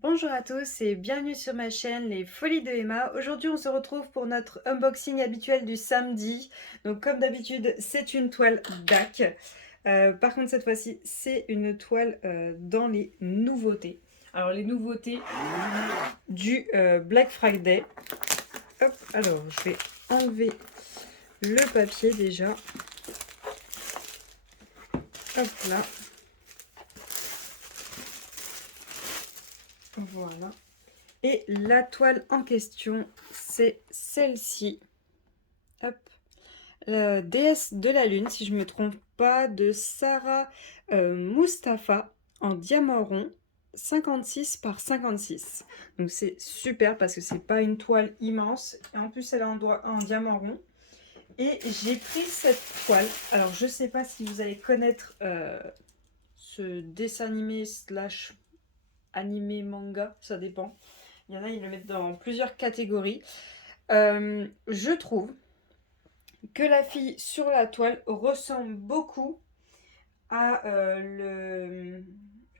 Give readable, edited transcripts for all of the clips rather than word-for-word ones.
Bonjour à tous et bienvenue sur ma chaîne Les Folies de Emma. Aujourd'hui on se retrouve pour notre unboxing habituel du samedi. Donc comme d'habitude c'est une toile DAC. Par contre cette fois-ci c'est une toile dans les nouveautés. Alors les nouveautés du Black Friday. Hop, alors je vais enlever le papier déjà. Hop là. Voilà. Et la toile en question c'est celle-ci. Hop. Déesse de la Lune, si je ne me trompe pas, de Sarah Mustapha en diamant rond, 56 par 56. Donc c'est super parce que c'est pas une toile immense. Et en plus, elle est en diamant rond. Et j'ai pris cette toile. Alors, je sais pas si vous allez connaître ce dessin animé slash animé manga, ça dépend. Il y en a, ils le mettent dans plusieurs catégories. Je trouve que la fille sur la toile ressemble beaucoup à le...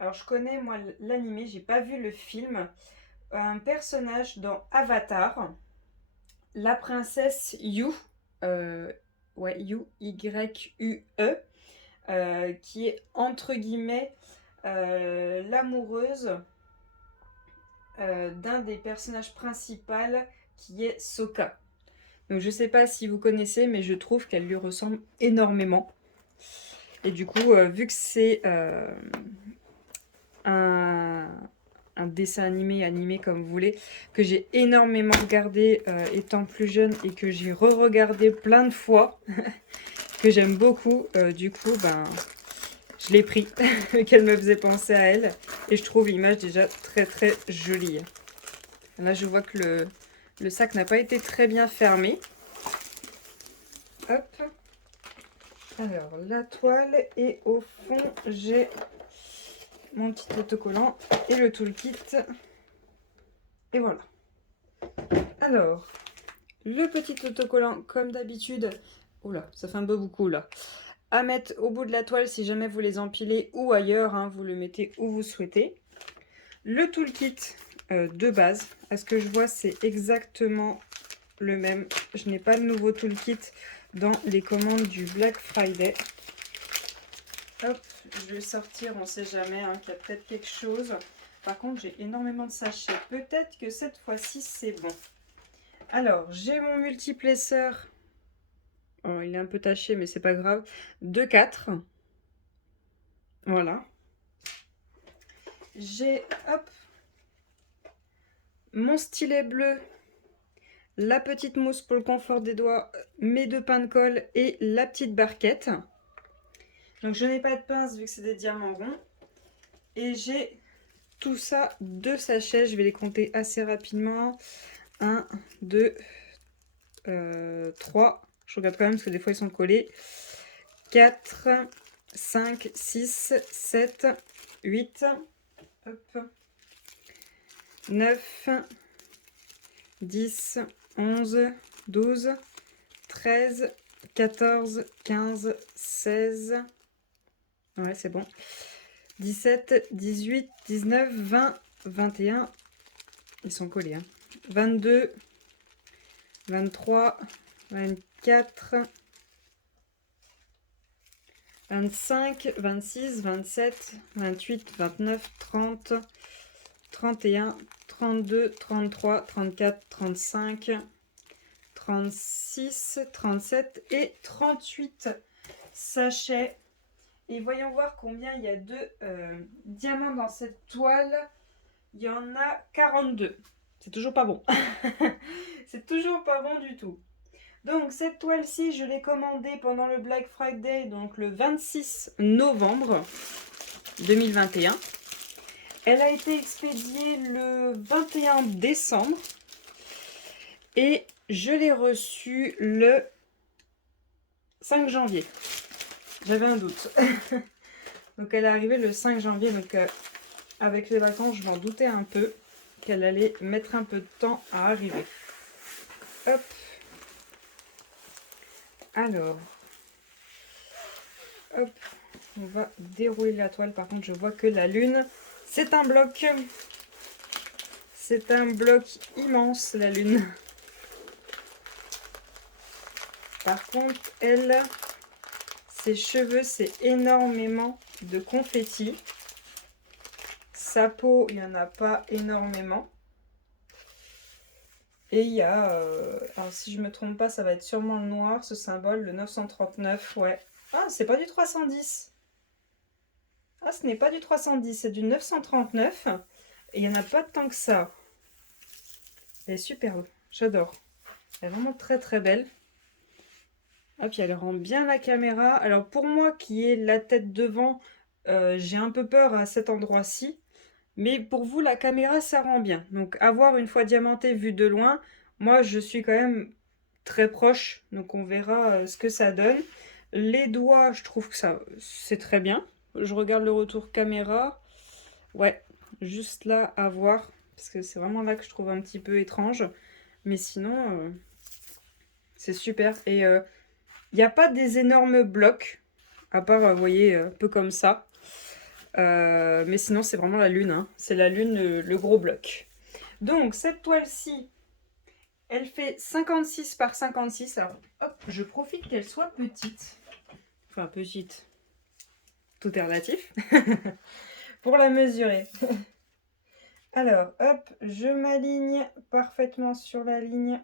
Alors je connais moi l'animé, j'ai pas vu le film. Un personnage dans Avatar, la princesse Yu, ouais Yu, Y-U-E, qui est entre guillemets l'amoureuse d'un des personnages principaux qui est Sokka. Donc je sais pas si vous connaissez, mais je trouve qu'elle lui ressemble énormément. Et du coup, vu que c'est un, un dessin animé comme vous voulez, que j'ai énormément regardé étant plus jeune et que j'ai re-regardé plein de fois, que j'aime beaucoup, du coup, ben, je l'ai pris, qu'elle me faisait penser à elle. Et je trouve l'image déjà très très jolie. Là, je vois que le sac n'a pas été très bien fermé. Hop. Alors, la toile et au fond, j'ai mon petit autocollant et le toolkit. Et voilà. Alors, le petit autocollant, comme d'habitude, oula, ça fait un peu beaucoup là, à mettre au bout de la toile si jamais vous les empilez ou ailleurs, hein, vous le mettez où vous souhaitez. Le toolkit de base, à ce que je vois, c'est exactement le même. Je n'ai pas de nouveau toolkit dans les commandes du Black Friday. Hop, je vais sortir, on sait jamais, hein, qu'il y a peut-être quelque chose. Par contre, j'ai énormément de sachets. Peut-être que cette fois-ci, c'est bon. Alors, j'ai mon multiplesseur. Oh, il est un peu taché, mais c'est pas grave. De 4. Voilà. J'ai, hop, mon stylet bleu, la petite mousse pour le confort des doigts, mes deux pains de colle et la petite barquette. Donc, je n'ai pas de pince vu que c'est des diamants ronds. Et j'ai tout ça, 2 sachets. Je vais les compter assez rapidement. 1, 2, 3. Je regarde quand même parce que des fois ils sont collés. 4, 5, 6, 7, 8, hop, 9, 10, 11, 12, 13, 14, 15, 16. Ouais, c'est bon. 17, 18, 19, 20, 21. Ils sont collés. Hein. 22, 23, 24, 25, 26, 27, 28, 29, 30, 31, 32, 33, 34, 35, 36, 37 et 38 sachets. Et voyons voir combien il y a de diamants dans cette toile. Il y en a 42. C'est toujours pas bon. C'est toujours pas bon du tout. Donc cette toile-ci, je l'ai commandée pendant le Black Friday, donc le 26 novembre 2021. Elle a été expédiée le 21 décembre et je l'ai reçue le 5 janvier. J'avais un doute. Donc elle est arrivée le 5 janvier, donc avec les vacances, je m'en doutais un peu qu'elle allait mettre un peu de temps à arriver. Hop. Alors, hop, on va dérouler la toile. Par contre, je vois que la lune, c'est un bloc. C'est un bloc immense, la lune. Par contre, elle, ses cheveux, c'est énormément de confettis. Sa peau, il n'y en a pas énormément. Et il y a, alors si je me trompe pas, ça va être sûrement le noir, ce symbole, le 939, ouais. Ah, c'est pas du 310. Ah, ce n'est pas du 310, c'est du 939. Et il n'y en a pas tant que ça. Elle est superbe, j'adore. Elle est vraiment très très belle. Ah, puis elle rend bien la caméra. Alors pour moi qui ai la tête devant, j'ai un peu peur à cet endroit-ci. Mais pour vous, la caméra, ça rend bien. Donc avoir une fois diamantée vue de loin, moi je suis quand même très proche. Donc on verra ce que ça donne. Les doigts, je trouve que ça c'est très bien. Je regarde le retour caméra. Ouais, juste là à voir. Parce que c'est vraiment là que je trouve un petit peu étrange. Mais sinon, c'est super. Et il n'y a pas des énormes blocs. À part, vous voyez, un peu comme ça. Mais sinon, c'est vraiment la lune. Hein. C'est la lune, le gros bloc. Donc, cette toile-ci, elle fait 56 par 56. Alors, hop, je profite qu'elle soit petite. Enfin, petite. Tout est relatif. Pour la mesurer. Alors, hop, je m'aligne parfaitement sur la ligne.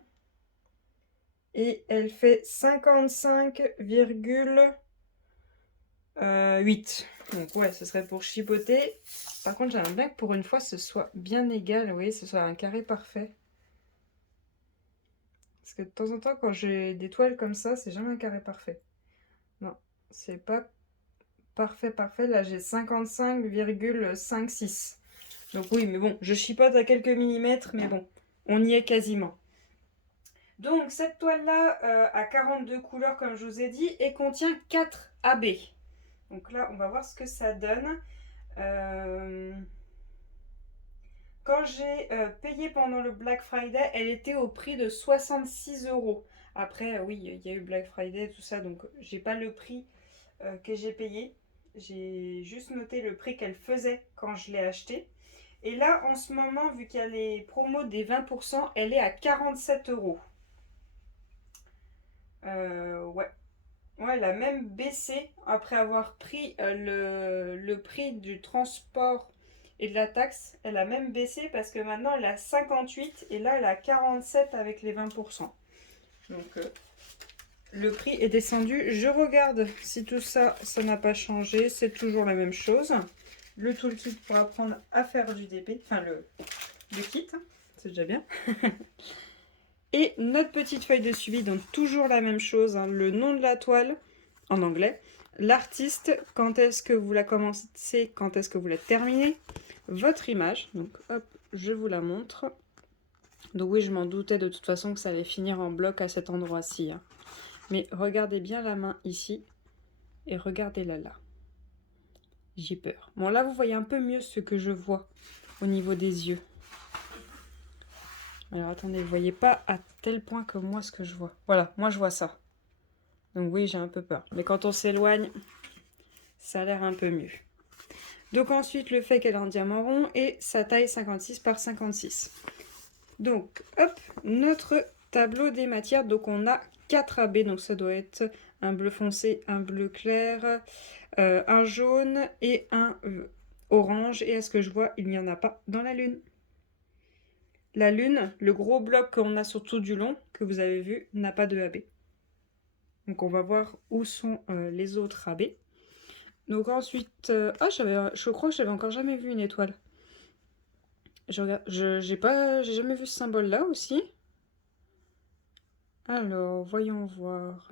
Et elle fait 55,8. Donc ouais, ce serait pour chipoter. Par contre, j'aimerais bien que pour une fois, ce soit bien égal. Vous voyez, ce soit un carré parfait. Parce que de temps en temps, quand j'ai des toiles comme ça, c'est jamais un carré parfait. Non, c'est pas parfait, parfait. Là, j'ai 55,56. Donc oui, mais bon, je chipote à quelques millimètres, mais bon, on y est quasiment. Donc, cette toile-là a 42 couleurs, comme je vous ai dit, et contient 4 AB. Donc là, on va voir ce que ça donne. Quand j'ai payé pendant le Black Friday, elle était au prix de 66 €. Après, oui, il y a eu Black Friday, tout ça, donc j'ai pas le prix que j'ai payé. J'ai juste noté le prix qu'elle faisait quand je l'ai acheté. Et là, en ce moment, vu qu'il y a les promos des 20%, elle est à 47 €. Ouais. Ouais, elle a même baissé après avoir pris le prix du transport et de la taxe. Elle a même baissé parce que maintenant elle a 58 et là elle a 47 avec les 20%. Donc le prix est descendu. Je regarde si tout ça, ça n'a pas changé. C'est toujours la même chose. Le toolkit pour apprendre à faire du DP. Enfin le kit, hein. C'est déjà bien. Et notre petite feuille de suivi, donc toujours la même chose, hein, le nom de la toile en anglais, l'artiste, quand est-ce que vous la commencez, quand est-ce que vous la terminez, votre image, donc hop, je vous la montre. Donc oui, je m'en doutais de toute façon que ça allait finir en bloc à cet endroit-ci. Hein. Mais regardez bien la main ici et regardez-la là. J'ai peur. Bon là, vous voyez un peu mieux ce que je vois au niveau des yeux. Alors attendez, vous voyez pas à tel point que moi ce que je vois. Voilà, moi je vois ça. Donc oui, j'ai un peu peur. Mais quand on s'éloigne, ça a l'air un peu mieux. Donc ensuite, le fait qu'elle est en diamant rond et sa taille 56 par 56. Donc, hop, notre tableau des matières. Donc on a 4 AB, donc ça doit être un bleu foncé, un bleu clair, un jaune et un orange. Et à ce que je vois, il n'y en a pas dans la lune. La lune, le gros bloc qu'on a sur tout du long, que vous avez vu, n'a pas de AB. Donc on va voir où sont les autres AB. Donc ensuite, je crois que j'avais encore jamais vu une étoile. J'ai jamais vu ce symbole là aussi. Alors, voyons voir.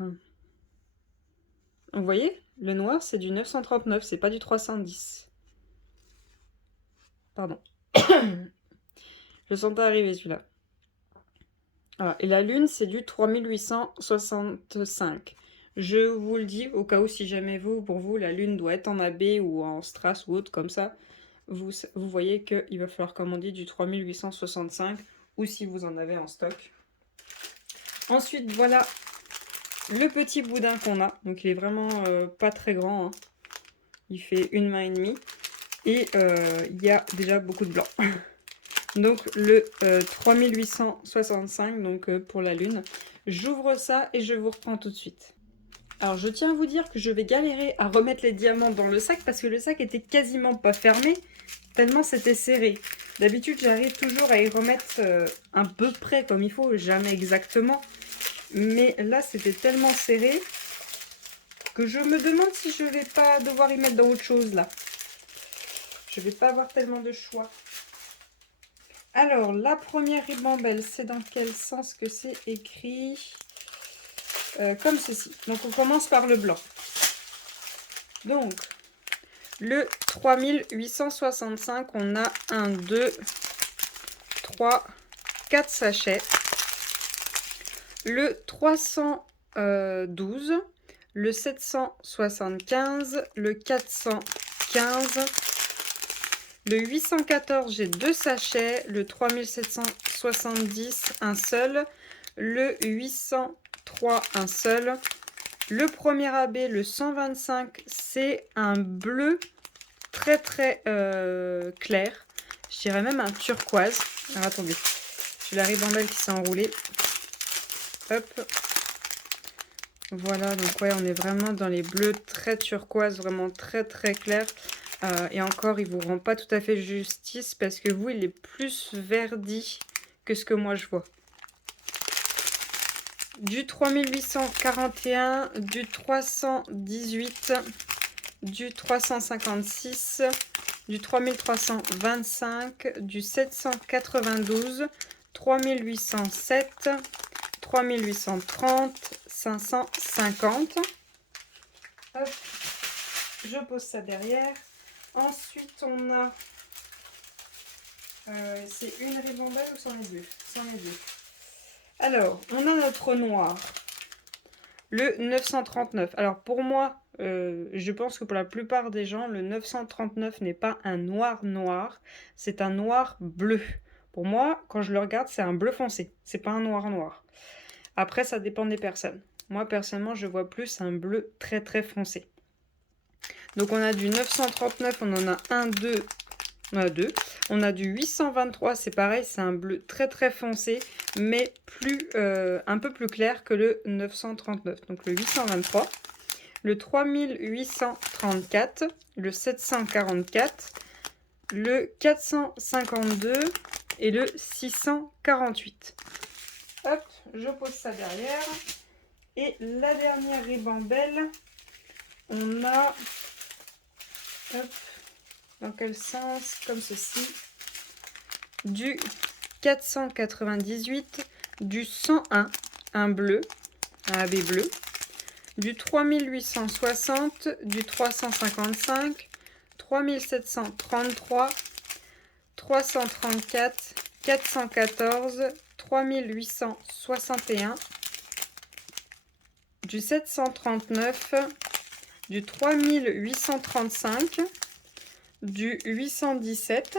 Vous voyez, le noir c'est du 939, c'est pas du 310. Pardon. Je sentais arriver celui-là. Voilà. Et la lune c'est du 3865. Je vous le dis au cas où si jamais pour vous, la lune doit être en AB ou en strass ou autre comme ça. Vous voyez qu'il va falloir commander du 3865 ou si vous en avez en stock. Ensuite, voilà le petit boudin qu'on a. Donc, il est vraiment pas très grand. Hein. Il fait une main et demie. Et il y a déjà beaucoup de blanc. Donc le 3865 donc pour la lune. J'ouvre ça et je vous reprends tout de suite. Alors je tiens à vous dire que je vais galérer à remettre les diamants dans le sac parce que le sac était quasiment pas fermé, tellement c'était serré. D'habitude j'arrive toujours à y remettre à peu près comme il faut, jamais exactement. Mais là c'était tellement serré que je me demande si je vais pas devoir y mettre dans autre chose là. Je vais pas avoir tellement de choix. Alors la première ribambelle, c'est dans quel sens que c'est écrit? Comme ceci. Donc on commence par le blanc. Donc le 3865, on a 1, 2, 3, 4 sachets. Le 312, le 775, le 415, le 814, j'ai 2 sachets, le 3770, un seul, le 803, un seul. Le premier AB, le 125, c'est un bleu très clair. Je dirais même un turquoise. Alors attendez, j'ai la ribambelle qui s'est enroulée. Hop. Voilà, donc ouais, on est vraiment dans les bleus très turquoise, vraiment très clair. Et encore, il vous rend pas tout à fait justice parce que vous, il est plus verdi que ce que moi je vois. Du 3841, du 318, du 356, du 3325, du 792, 3807, 3830, 550. Hop, je pose ça derrière. Ensuite, on a... c'est une ribambelle ou c'en est deux? C'en est deux. Alors, on a notre noir. Le 939. Alors, pour moi, je pense que pour la plupart des gens, le 939 n'est pas un noir, c'est un noir bleu. Pour moi, quand je le regarde, c'est un bleu foncé. C'est pas un noir. Après, ça dépend des personnes. Moi, personnellement, je vois plus un bleu très foncé. Donc, on a du 939, on en a 1, 2, on a 2. On a du 823, c'est pareil, c'est un bleu très foncé, mais un peu plus clair que le 939. Donc, le 823, le 3834, le 744, le 452 et le 648. Hop, je pose ça derrière. Et la dernière ribambelle, on a... Hop, dans quel sens? Comme ceci. Du 498, du 101, un bleu, un AB bleu. Du 3860, du 355, 3733, 334, 414, 3861, du 739, du 3835, du 817,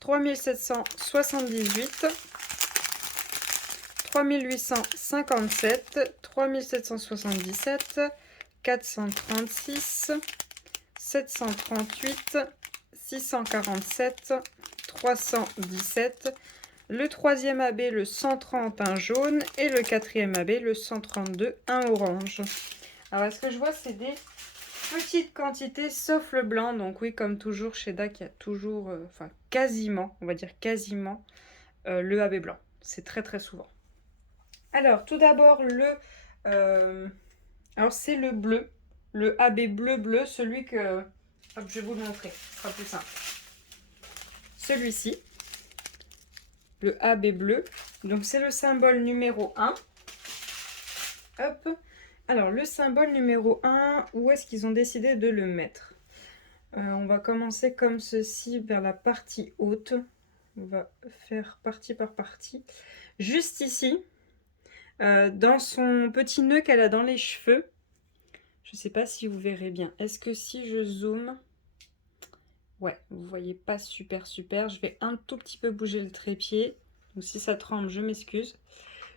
3778, 3857, 3777, 436, 738, 647, 317, le troisième AB, le 130, un jaune, et le quatrième AB, le 132, un orange. Alors, ce que je vois, c'est des petites quantités, sauf le blanc. Donc oui, comme toujours, chez DAC, il y a toujours, enfin quasiment, on va dire quasiment, le AB blanc. C'est très souvent. Alors, tout d'abord, alors c'est le bleu, le AB bleu, celui que... Hop, je vais vous le montrer, ce sera plus simple. Celui-ci, le AB bleu, donc c'est le symbole numéro 1. Hop. Alors, le symbole numéro 1, où est-ce qu'ils ont décidé de le mettre? On va commencer comme ceci, vers la partie haute. On va faire partie par partie. Juste ici, dans son petit nœud qu'elle a dans les cheveux. Je ne sais pas si vous verrez bien. Est-ce que si je zoome... Ouais, vous voyez pas super. Je vais un tout petit peu bouger le trépied. Donc si ça tremble, je m'excuse.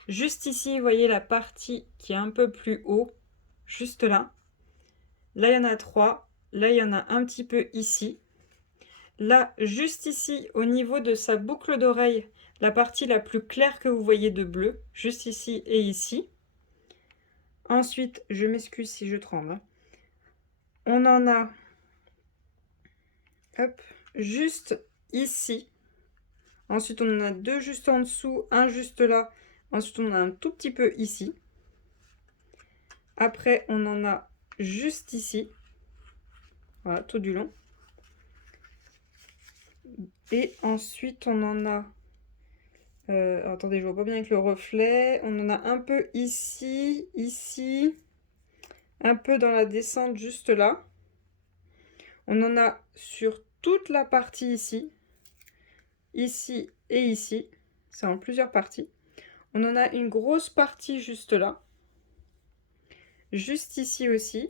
Juste ici, vous voyez la partie qui est un peu plus haut. Juste là. Là, il y en a 3. Là, il y en a un petit peu ici. Là, juste ici, au niveau de sa boucle d'oreille, la partie la plus claire que vous voyez de bleu, juste ici et ici. Ensuite, je m'excuse si je tremble, hein. On en a, hop, juste ici. Ensuite, on en a deux juste en dessous, un juste là. Ensuite, on en a un tout petit peu ici. Après, on en a juste ici. Voilà, tout du long. Et ensuite, on en a... attendez, je vois pas bien avec le reflet. On en a un peu ici, ici. Un peu dans la descente juste là. On en a sur toute la partie ici. Ici et ici. C'est en plusieurs parties. On en a une grosse partie juste là. Juste ici aussi.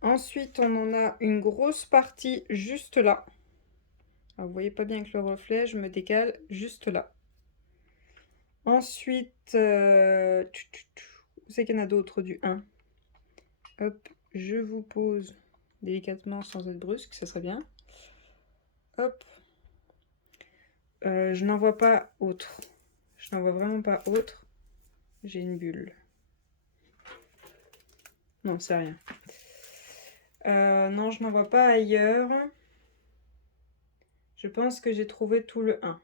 Ensuite, on en a une grosse partie juste là. Alors, vous voyez pas bien avec le reflet, je me décale juste là. Ensuite, vous savez qu'il y en a d'autres du 1. Hop, je vous pose délicatement sans être brusque, ça serait bien. Hop. Je n'en vois pas autre. Je n'en vois vraiment pas autre. J'ai une bulle. Non, c'est rien. Non, je n'en vois pas ailleurs. Je pense que j'ai trouvé tout le 1.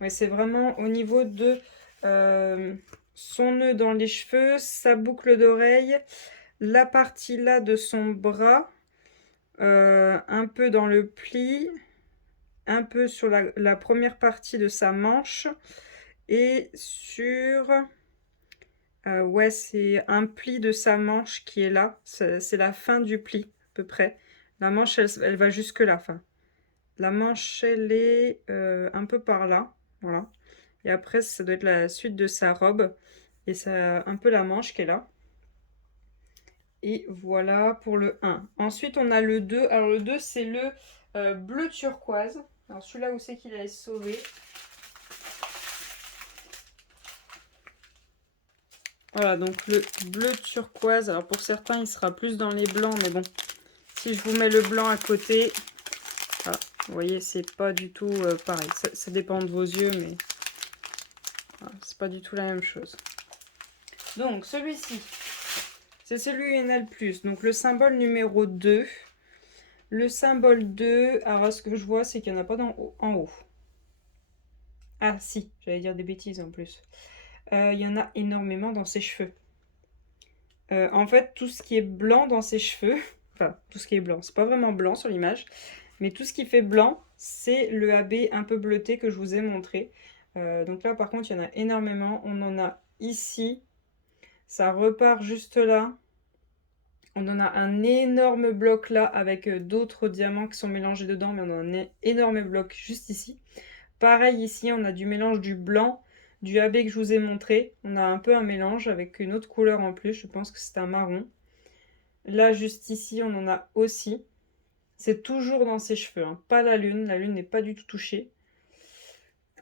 Ouais, c'est vraiment au niveau de son nœud dans les cheveux, sa boucle d'oreille, la partie là de son bras, un peu dans le pli, un peu sur la première partie de sa manche et sur... ouais, c'est un pli de sa manche qui est là. C'est la fin du pli, à peu près. La manche, elle va jusque là. Enfin, la manche, elle est un peu par là. Voilà. Et après, ça doit être la suite de sa robe. Et ça, un peu la manche qui est là. Et voilà pour le 1. Ensuite, on a le 2. Alors, le 2, c'est le bleu turquoise. Alors, celui-là, où c'est qu'il a sauvé? Voilà, donc le bleu turquoise. Alors, pour certains, il sera plus dans les blancs. Mais bon, si je vous mets le blanc à côté... Voilà, vous voyez, c'est pas du tout pareil. Ça dépend de vos yeux, mais... Voilà, c'est pas du tout la même chose. Donc, celui-ci... C'est celui UNL+, donc le symbole numéro 2. Le symbole 2, alors ce que je vois, c'est qu'il n'y en a pas en haut. Ah si, j'allais dire des bêtises en plus. Il y en a énormément dans ses cheveux. En fait, tout ce qui est blanc dans ses cheveux, enfin, tout ce qui est blanc, c'est pas vraiment blanc sur l'image, mais tout ce qui fait blanc, c'est le AB un peu bleuté que je vous ai montré. Donc là, par contre, il y en a énormément. On en a ici, ça repart juste là. On en a un énorme bloc là avec d'autres diamants qui sont mélangés dedans, mais on en a un énorme bloc juste ici. Pareil ici, on a du mélange du blanc, du AB que je vous ai montré. On a un peu un mélange avec une autre couleur en plus, je pense que c'est un marron. Là, juste ici, on en a aussi. C'est toujours dans ses cheveux, hein, pas la lune n'est pas du tout touchée.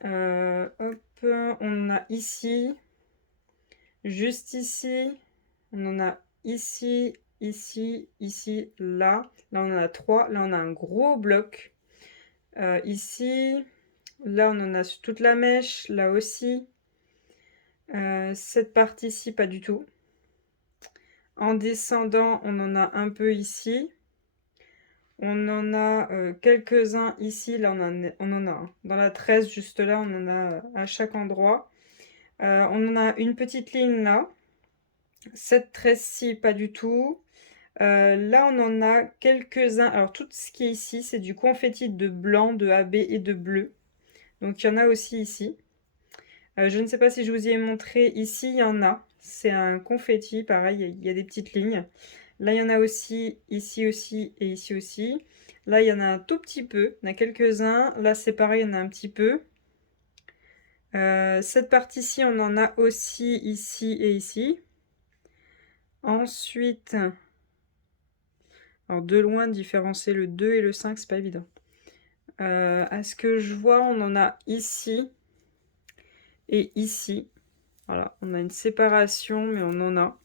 Hop, on en a ici, juste ici, on en a ici, ici, ici, là. Là, on en a 3. Là, on a un gros bloc. Ici, là, on en a sur toute la mèche. Là aussi. Cette partie-ci, pas du tout. En descendant, on en a un peu ici. On en a quelques-uns ici. Là, on en a un. Dans la tresse, juste là, on en a à chaque endroit. On en a une petite ligne là. Cette tresse-ci, pas du tout. Là, on en a quelques-uns. Alors, tout ce qui est ici, c'est du confetti de blanc, de AB et de bleu. Donc, il y en a aussi ici. Je ne sais pas si je vous y ai montré. Ici, il y en a. C'est un confetti, pareil, il y a des petites lignes. Là, il y en a aussi, ici aussi et ici aussi. Là, il y en a un tout petit peu. Il y en a quelques-uns. Là, c'est pareil, il y en a un petit peu. Cette partie-ci, on en a aussi ici et ici. Ensuite... Alors, de loin, différencier le 2 et le 5, c'est pas évident. À ce que je vois, on en a ici et ici. Voilà, on a une séparation, mais on en a.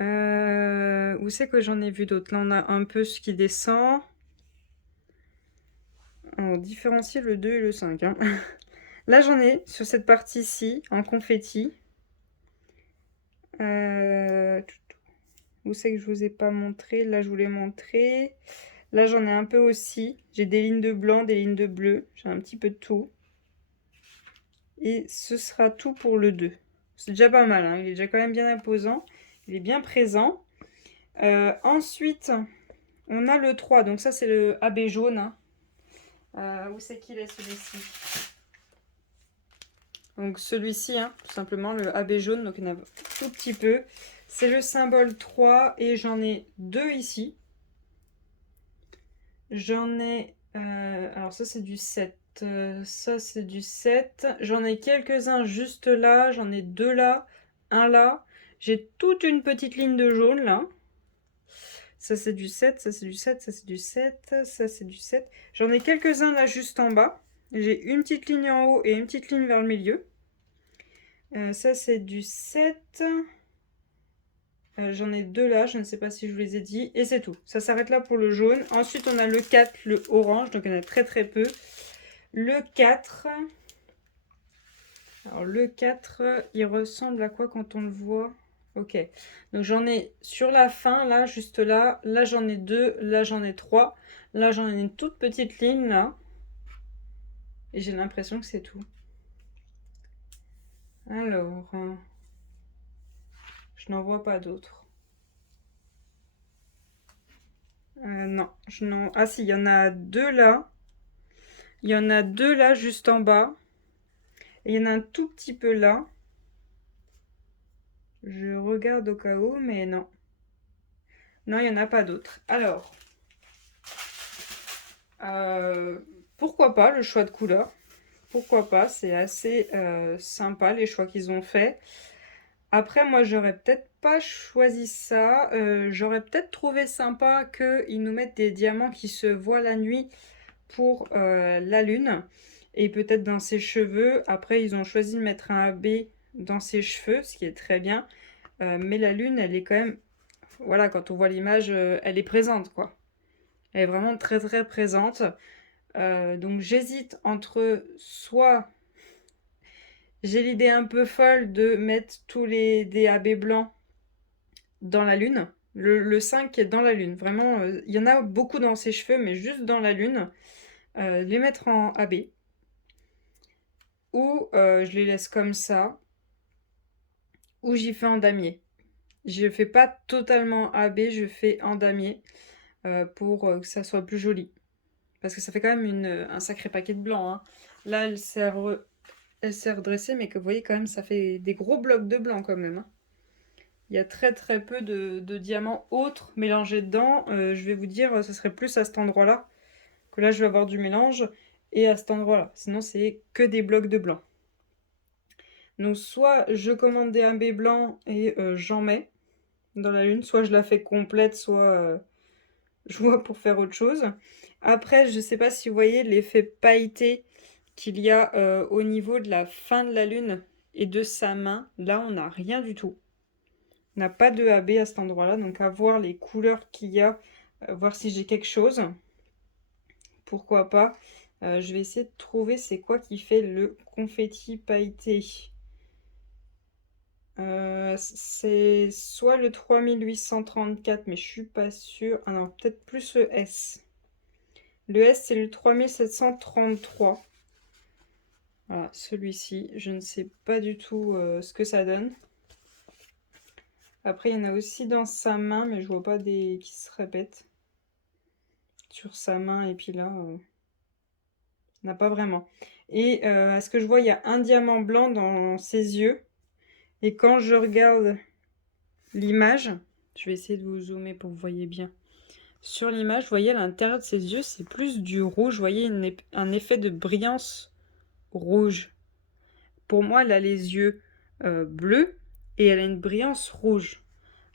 Où c'est que j'en ai vu d'autres? Là, on a un peu ce qui descend. On différencie le 2 et le 5. Hein. Là, j'en ai sur cette partie-ci, en confetti. Où c'est que je vous ai pas montré? Là, je vous l'ai montré. Là, j'en ai un peu aussi. J'ai des lignes de blanc, des lignes de bleu. J'ai un petit peu de tout. Et ce sera tout pour le 2. C'est déjà pas mal, hein. Il est déjà quand même bien imposant. Il est bien présent. Ensuite, on a le 3. Donc ça, c'est le AB jaune. Hein. Où c'est qu'il est celui-ci? Donc celui-ci, hein, tout simplement, le AB jaune. Donc il y en a tout petit peu. C'est le symbole 3 et j'en ai 2 ici. J'en ai... alors ça, c'est du 7. Ça, c'est du 7. J'en ai quelques-uns juste là. J'en ai 2 là. Un là. J'ai toute une petite ligne de jaune là. Ça, c'est du 7. Ça, c'est du 7. Ça, c'est du 7. Ça, c'est du 7. J'en ai quelques-uns là juste en bas. J'ai une petite ligne en haut et une petite ligne vers le milieu. Ça, c'est du 7. J'en ai 2 là, je ne sais pas si je vous les ai dit. Et c'est tout. Ça s'arrête là pour le jaune. Ensuite, on a le 4, le orange. Donc, il y en a très très peu. Le 4. Alors, le 4, il ressemble à quoi quand on le voit? Ok. Donc, j'en ai sur la fin, là, juste là. Là, j'en ai 2. Là, j'en ai 3. Là, j'en ai une toute petite ligne, là. Et j'ai l'impression que c'est tout. Alors... je n'en vois pas d'autres. Non, je n'en... Ah si, il y en a 2 là. Il y en a 2 là, juste en bas. Et il y en a un tout petit peu là. Je regarde au cas où, mais non. Non, il n'y en a pas d'autres. Alors, pourquoi pas le choix de couleur? Pourquoi pas? C'est assez sympa les choix qu'ils ont fait. Après, moi, j'aurais peut-être pas choisi ça. J'aurais peut-être trouvé sympa qu'ils nous mettent des diamants qui se voient la nuit pour la lune. Et peut-être dans ses cheveux. Après, ils ont choisi de mettre un AB dans ses cheveux, ce qui est très bien. Mais la lune, elle est quand même... Voilà, quand on voit l'image, elle est présente, quoi. Elle est vraiment très, très présente. Donc, j'hésite entre soit... J'ai l'idée un peu folle de mettre tous les DAB blancs dans la lune. Le 5 est dans la lune. Vraiment, il y en a beaucoup dans ses cheveux, mais juste dans la lune. Les mettre en AB. Ou je les laisse comme ça. Ou j'y fais en damier. Je fais pas totalement AB, je fais en damier pour que ça soit plus joli. Parce que ça fait quand même un sacré paquet de blanc. Hein. Là, elle s'est redressée, mais que vous voyez quand même, ça fait des gros blocs de blanc quand même. Hein. Il y a très très peu de diamants autres mélangés dedans. Je vais vous dire, ce serait plus à cet endroit-là. Que là, je vais avoir du mélange. Et à cet endroit-là. Sinon, c'est que des blocs de blanc. Donc, soit je commande des AB blancs et j'en mets dans la lune. Soit je la fais complète, soit je vois pour faire autre chose. Après, je ne sais pas si vous voyez l'effet pailleté qu'il y a au niveau de la fin de la lune et de sa main. Là, on n'a rien du tout. On n'a pas de AB à cet endroit-là. Donc, à voir les couleurs qu'il y a, voir si j'ai quelque chose. Pourquoi pas. Je vais essayer de trouver c'est quoi qui fait le confetti pailleté. C'est soit le 3834, mais je suis pas sûre. Ah non, peut-être plus le S. Le S, c'est le 3733. Voilà, celui-ci. Je ne sais pas du tout ce que ça donne. Après, il y en a aussi dans sa main, mais je vois pas des qui se répètent. Sur sa main, et puis là, il n'y en a pas vraiment. Et à ce que je vois, il y a un diamant blanc dans ses yeux. Et quand je regarde l'image, je vais essayer de vous zoomer pour que vous voyez bien. Sur l'image, vous voyez à l'intérieur de ses yeux, c'est plus du rouge. Vous voyez un effet de brillance rouge. Pour moi, elle a les yeux bleus et elle a une brillance rouge.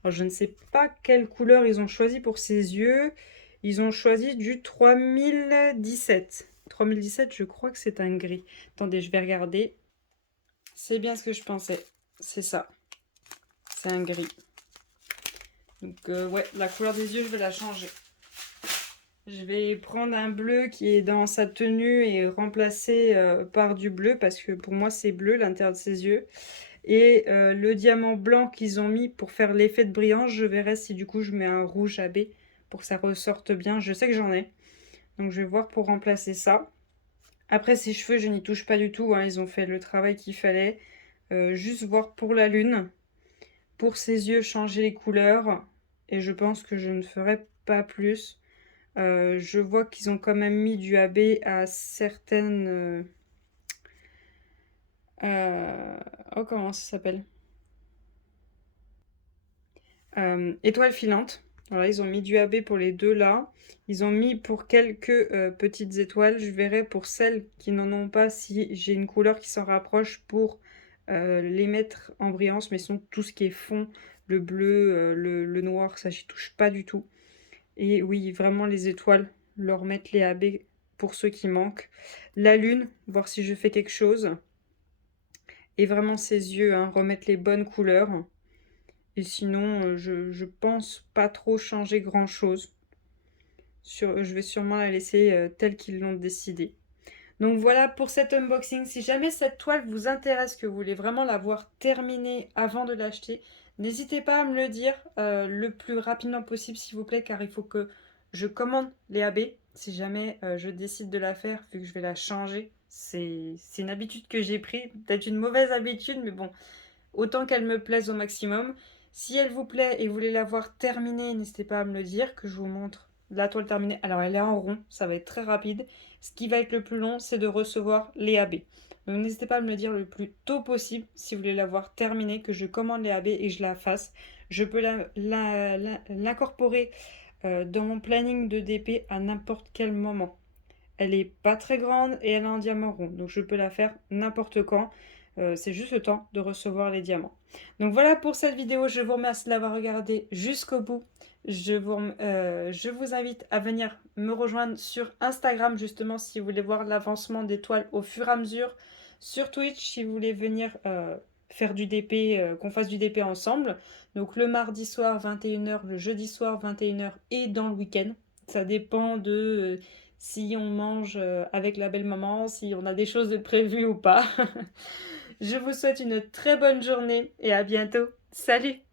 Alors, je ne sais pas quelle couleur ils ont choisi pour ses yeux. Ils ont choisi du 3017. 3017, je crois que c'est un gris. Attendez, je vais regarder. C'est bien ce que je pensais. C'est ça. C'est un gris. Donc ouais, la couleur des yeux, je vais la changer. Je vais prendre un bleu qui est dans sa tenue et remplacer par du bleu parce que pour moi c'est bleu l'intérieur de ses yeux. Et le diamant blanc qu'ils ont mis pour faire l'effet de brillance, je verrai si du coup je mets un rouge AB pour que ça ressorte bien. Je sais que j'en ai, donc je vais voir pour remplacer ça. Après ses cheveux, je n'y touche pas du tout, hein, ils ont fait le travail qu'il fallait. Juste voir pour la lune. Pour ses yeux, changer les couleurs. Et je pense que je ne ferai pas plus. Je vois qu'ils ont quand même mis du AB à certaines... Oh, comment ça s'appelle? Étoiles filantes. Voilà, ils ont mis du AB pour les deux là. Ils ont mis pour quelques petites étoiles. Je verrai pour celles qui n'en ont pas si j'ai une couleur qui s'en rapproche pour les mettre en brillance. Mais sinon, tout ce qui est fond, le bleu, le noir, ça j'y touche pas du tout. Et oui, vraiment les étoiles, leur mettre les AB pour ceux qui manquent. La lune, voir si je fais quelque chose. Et vraiment ses yeux, hein, remettre les bonnes couleurs. Et sinon, je pense pas trop changer grand chose. Je vais sûrement la laisser telle qu'ils l'ont décidé. Donc voilà pour cet unboxing. Si jamais cette toile vous intéresse, que vous voulez vraiment la voir terminée avant de l'acheter, n'hésitez pas à me le dire le plus rapidement possible s'il vous plaît, car il faut que je commande les AB si jamais je décide de la faire, vu que je vais la changer. C'est une habitude que j'ai prise, peut-être une mauvaise habitude, mais bon, autant qu'elle me plaise au maximum. Si elle vous plaît et vous voulez la voir terminée, n'hésitez pas à me le dire, que je vous montre la toile terminée. Alors elle est en rond, ça va être très rapide. Ce qui va être le plus long, c'est de recevoir les AB. Donc n'hésitez pas à me le dire le plus tôt possible si vous voulez la voir terminée, que je commande les AB et que je la fasse. Je peux l'incorporer dans mon planning de DP à n'importe quel moment. Elle est pas très grande et elle a un diamant rond, donc je peux la faire n'importe quand. C'est juste le temps de recevoir les diamants. Donc voilà pour cette vidéo, je vous remercie de l'avoir regardé jusqu'au bout. Je vous invite à venir me rejoindre sur Instagram justement si vous voulez voir l'avancement des toiles au fur et à mesure. Sur Twitch si vous voulez venir faire du DP, qu'on fasse du DP ensemble. Donc le mardi soir 21h, le jeudi soir 21h et dans le week-end. Ça dépend de si on mange avec la belle maman, si on a des choses de prévues ou pas. Je vous souhaite une très bonne journée et à bientôt. Salut!